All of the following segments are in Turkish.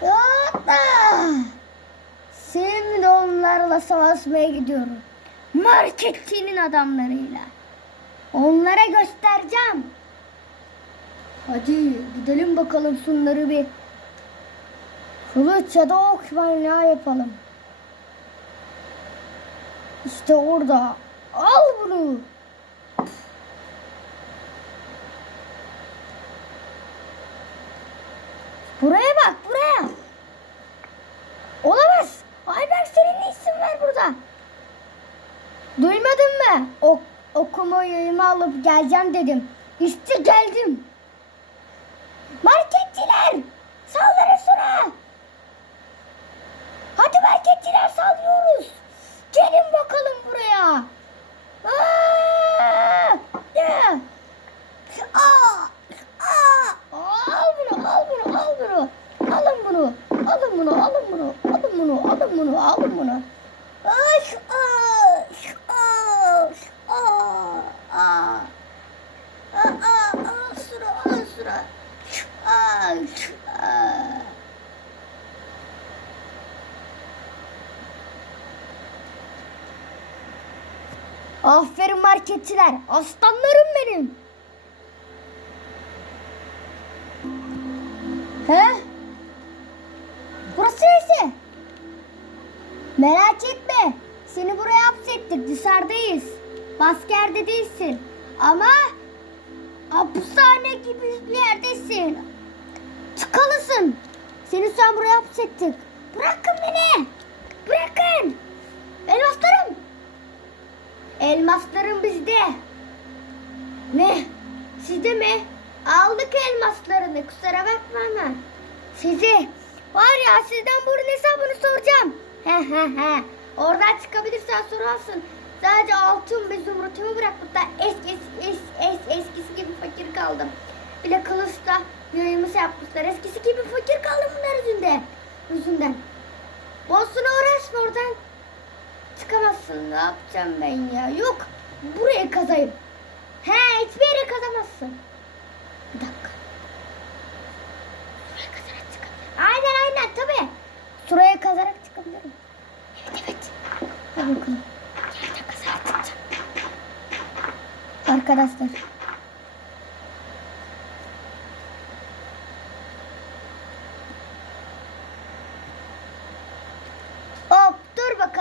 Hatta. Şimdi onlarla savaşmaya gidiyorum. Marketçinin adamlarıyla. Onlara göstereceğim. Hadi gidelim bakalım şunları bir kılıç ya da ok manyağı yapalım. İşte orada. Al bunu. Buraya bak buraya. Olamaz. Ayberk senin ne işin var burada? Duymadın mı? Ok, okuma yayımı alıp geleceğim dedim. İşte geldim. Marketçiler! Saldırın şuna! Hadi marketçiler saldırıyoruz. Gelin bakalım buraya. Aa! Aa! Al bunu, al bunu, al bunu. Alın bunu, alın bunu, alın bunu, alın bunu, alın bunu, alın bunu. Aş, aş, aş, aa, aa. Aa, aa, al şunu, al şunu. Aa. Aferin marketçiler. Aslanlarım benim. He? Burası neresi? Merak etme. Seni buraya hapsettik. Dışarıdayız. Baskerde değilsin. Ama hapishane gibi bir yerdesin. Çıkalısın. Seni sen buraya hapsettik. Bırakın beni. Bırakın. Elmaslarım. Elmaslarım bizde. Ne? Sizde mi? Aldık elmaslarını. Kusura bakma ama. Sizi. Var ya sizden bunun hesabını soracağım. He he he. Oradan çıkabilirsen sorarsın. Sadece altın ve zümrütümü bıraktık da eski es, es, es, eskisi gibi fakir kaldım. Bir de kılıçla yayımı şey yapmışlar. Eskisi gibi fakir kaldım bunlar yüzünden. Yüzünden. Boşuna uğraşma oradan. Çıkamazsın. Ne yapacağım ben ya? Yok. Buraya kazayım. He hiçbir yere kazamazsın. Bir dakika. Buraya kazarak çıkabilirim. Aynen aynen tabii. Şuraya kazarak çıkabilirim. Evet evet. Hadi bakalım. Yerden kazarak çıkacağım. Arkadaşlar.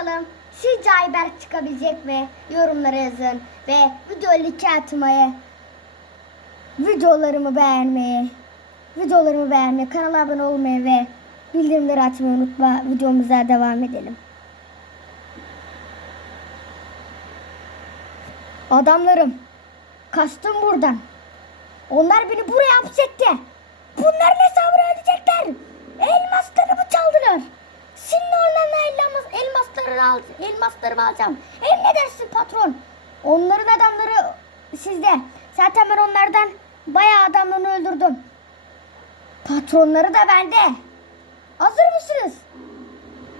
Bakalım. Sizce Ayberk çıkabilecek mi? Yorumlara yazın. Ve video like atmayı, videolarımı beğenmeyi, videolarımı beğenmeyi, kanala abone olmayı ve bildirimleri açmayı unutma. Videomuza devam edelim. Adamlarım, kaçtım buradan. Onlar beni buraya hapsetti. Bunların hesabını ödeyecekler. Elmaslarımı çaldılar. Şimdi onlarla elmas, elmaslarını al, elmaslarımı alacağım. Emredersin patron. Onların adamları sizde. Zaten ben onlardan bayağı adamlarını öldürdüm. Patronları da bende. Hazır mısınız?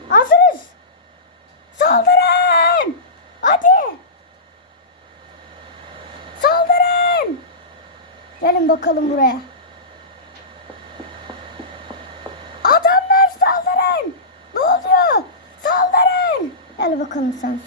Hazırız. Saldırın! Hadi! Saldırın! Gelin bakalım buraya. konusunuz?